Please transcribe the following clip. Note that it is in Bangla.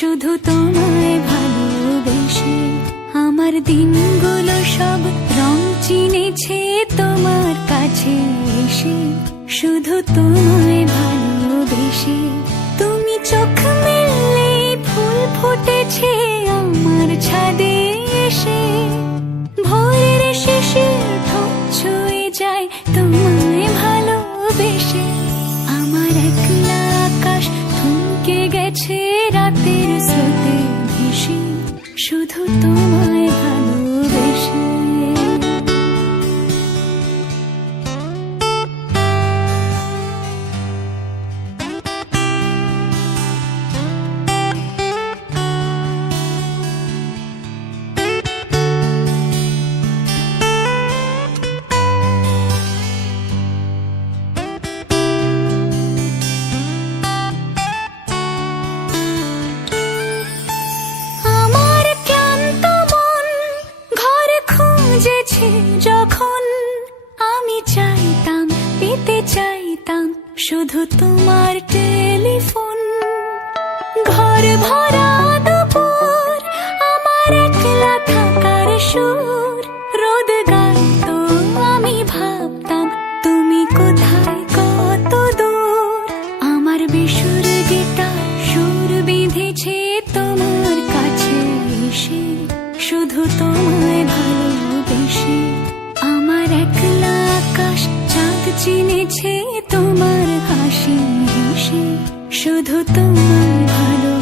শুধু তোমায় ভালোবেসে। আমার দিনগুলো সব রং চিনেছে তোমার কাছে এসে, শুধু তোমায় ভালোবেসে। তুমি চোখ মেললে ফুল ফুটেছে আমার ছাদে এসে, ভোরের শিশির ঠোঁট ছুঁয়ে যায় তোমায় ভালোবেসে। আমার একলা আকাশ থমকে গেছে রাতের স্রোতে ভেসে, শুধু তোমায় ভালোবেসে। যখন আমি চাইতাম, পেতে চাইতাম শুধু তোমার টেলিফোন। ঘর ভরা দুপুর, আমার একলা থাকার সুর, রোদ গাইতো আমি ভাবতাম তুমি কোথায় কত দূর। আমার বেসুর গিটার সুর বিঁধেছে তোমার কাছে এসে, শুধু তোমায় ভালোবেসে। আমার একলা আকাশ চাঁদ চিনেছে তোমার হাসি হেসে, শুধু তোমায় ভালো